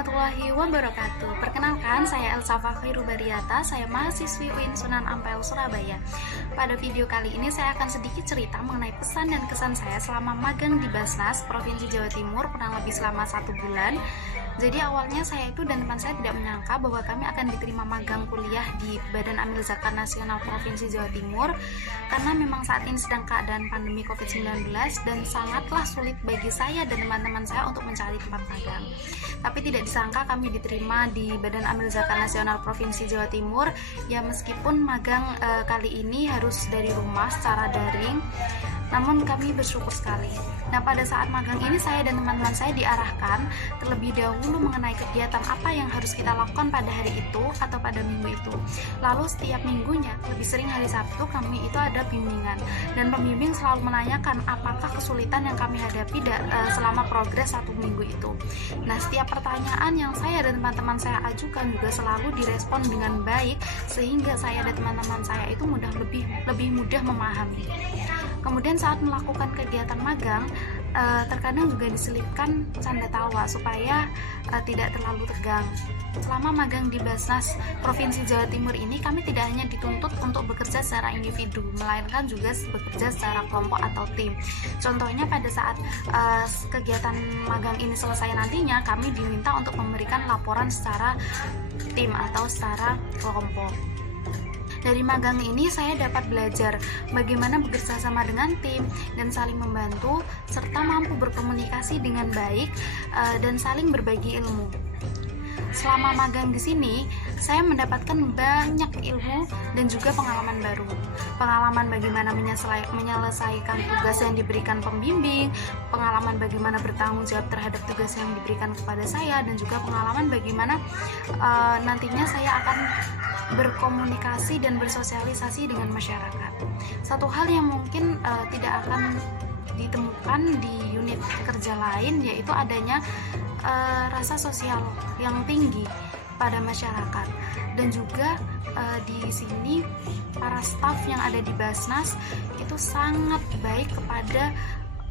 warahmatullahi wabarakatuh. Perkenalkan, saya Elsa Fakhri Rubariata, saya mahasiswi UIN Sunan Ampel, Surabaya. Pada video kali ini saya akan sedikit cerita mengenai pesan dan kesan saya selama magang di Basnas, Provinsi Jawa Timur, kurang lebih selama 1 bulan. Jadi awalnya saya itu dan teman saya tidak menyangka bahwa kami akan diterima magang kuliah di Badan Amil Zakat Nasional Provinsi Jawa Timur, karena memang saat ini sedang keadaan pandemi COVID-19 dan sangatlah sulit bagi saya dan teman-teman saya untuk mencari tempat magang. Tapi tidak disangka kami diterima di Badan Amil Zakat Nasional Provinsi Jawa Timur. Ya, meskipun magang kali ini harus dari rumah secara daring, namun kami bersyukur sekali. Nah, pada saat magang ini saya dan teman-teman saya diarahkan terlebih dahulu mengenai kegiatan apa yang harus kita lakukan pada hari itu atau pada minggu itu. Lalu setiap minggunya, lebih sering hari Sabtu, kami itu ada bimbingan, dan pembimbing selalu menanyakan apakah kesulitan yang kami hadapi selama progres 1 minggu itu. Nah, setiap pertanyaan yang saya dan teman-teman saya ajukan juga selalu direspon dengan baik, sehingga saya dan teman-teman saya itu lebih mudah memahami. Kemudian saat melakukan kegiatan magang, terkadang juga diselipkan canda tawa supaya tidak terlalu tegang. Selama magang di Basnas Provinsi Jawa Timur ini, kami tidak hanya dituntut untuk bekerja secara individu, melainkan juga bekerja secara kelompok atau tim. Contohnya pada saat kegiatan magang ini selesai nantinya, kami diminta untuk memberikan laporan secara tim atau secara kelompok. Dari magang ini saya dapat belajar bagaimana bekerja sama dengan tim dan saling membantu, serta mampu berkomunikasi dengan baik dan saling berbagi ilmu. Selama magang di sini, saya mendapatkan banyak ilmu dan juga pengalaman baru. Pengalaman bagaimana menyelesaikan tugas yang diberikan pembimbing, pengalaman bagaimana bertanggung jawab terhadap tugas yang diberikan kepada saya, dan juga pengalaman bagaimana nantinya saya akan berkomunikasi dan bersosialisasi dengan masyarakat. Satu hal yang mungkin tidak akan ditemukan di unit kerja lain, yaitu adanya rasa sosial yang tinggi pada masyarakat. Dan juga di sini para staf yang ada di Basnas itu sangat baik kepada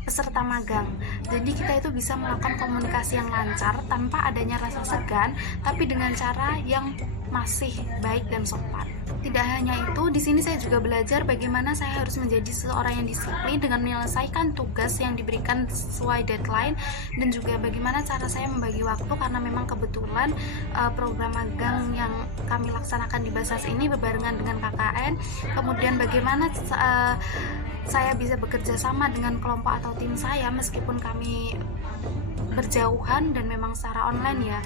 peserta magang. Jadi kita itu bisa melakukan komunikasi yang lancar tanpa adanya rasa segan, tapi dengan cara yang masih baik dan sopan. Tidak hanya itu, di sini saya juga belajar bagaimana saya harus menjadi seorang yang disiplin dengan menyelesaikan tugas yang diberikan sesuai deadline, dan juga bagaimana cara saya membagi waktu, karena memang kebetulan program magang yang kami laksanakan di Basnas ini berbarengan dengan KKN. Kemudian bagaimana saya bisa bekerja sama dengan kelompok atau tim saya meskipun kami berjauhan dan memang secara online ya.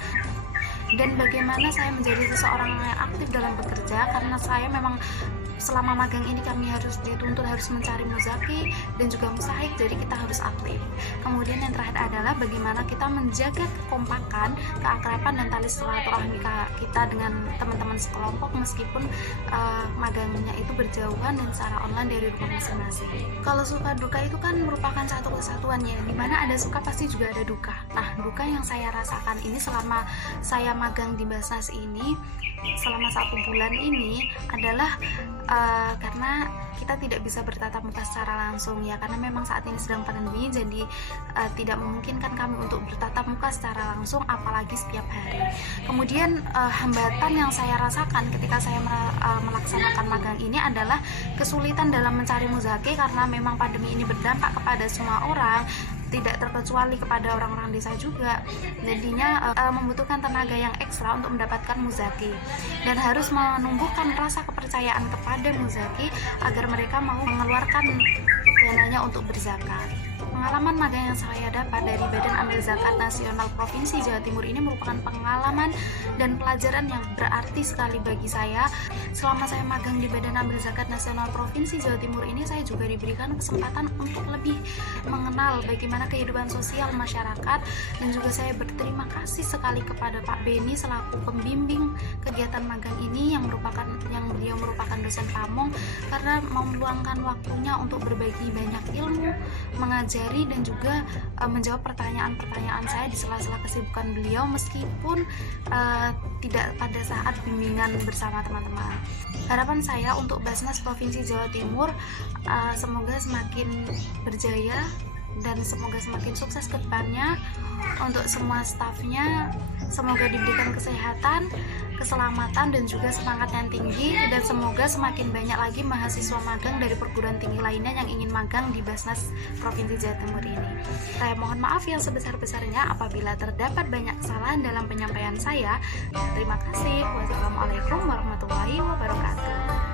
Dan bagaimana saya menjadi seseorang yang aktif dalam bekerja, karena saya memang selama magang ini kami harus dituntut harus mencari muzaki dan juga musaik, jadi kita harus aktif. Kemudian yang terakhir adalah bagaimana kita menjaga kekompakan, keakraban dan tali silaturahmi kita dengan teman-teman sekelompok meskipun magangnya itu berjauhan dan secara online dari rumah masing-masing. Kalau suka duka itu kan merupakan satu kesatuan ya, dimana ada suka pasti juga ada duka. Nah, duka yang saya rasakan ini selama saya magang di Basnas ini selama 1 bulan ini adalah karena kita tidak bisa bertatap muka secara langsung ya, karena memang saat ini sedang pandemi, jadi tidak memungkinkan kami untuk bertatap muka secara langsung, apalagi setiap hari. Kemudian hambatan yang saya rasakan ketika saya melaksanakan magang ini adalah kesulitan dalam mencari muzaki, karena memang pandemi ini berdampak kepada semua orang, tidak terkecuali kepada orang-orang desa juga. Jadinya membutuhkan tenaga yang ekstra untuk mendapatkan muzaki, dan harus menumbuhkan rasa kepercayaan kepada muzaki agar mereka mau mengeluarkan dananya untuk berzakat. Pengalaman magang yang saya dapat dari Badan Amil Zakat Nasional Provinsi Jawa Timur ini merupakan pengalaman dan pelajaran yang berarti sekali bagi saya. Selama saya magang di Badan Amil Zakat Nasional Provinsi Jawa Timur ini, saya juga diberikan kesempatan untuk lebih mengenal bagaimana kehidupan sosial masyarakat, dan juga saya berterima kasih sekali kepada Pak Beni selaku pembimbing kegiatan magang ini yang beliau merupakan dosen pamong, karena mau meluangkan waktunya untuk berbagi banyak ilmu, mengajari dan juga menjawab pertanyaan-pertanyaan saya di sela-sela kesibukan beliau, meskipun tidak pada saat bimbingan bersama teman-teman. Harapan saya untuk Basnas Provinsi Jawa Timur semoga semakin berjaya dan semoga semakin sukses ke depannya. Untuk semua stafnya, semoga diberikan kesehatan, keselamatan, dan juga semangat yang tinggi, dan semoga semakin banyak lagi mahasiswa magang dari perguruan tinggi lainnya yang ingin magang di Basnas Provinsi Jawa Timur ini. Saya mohon maaf yang sebesar-besarnya apabila terdapat banyak kesalahan dalam penyampaian saya. Terima kasih. Wassalamualaikum warahmatullahi wabarakatuh.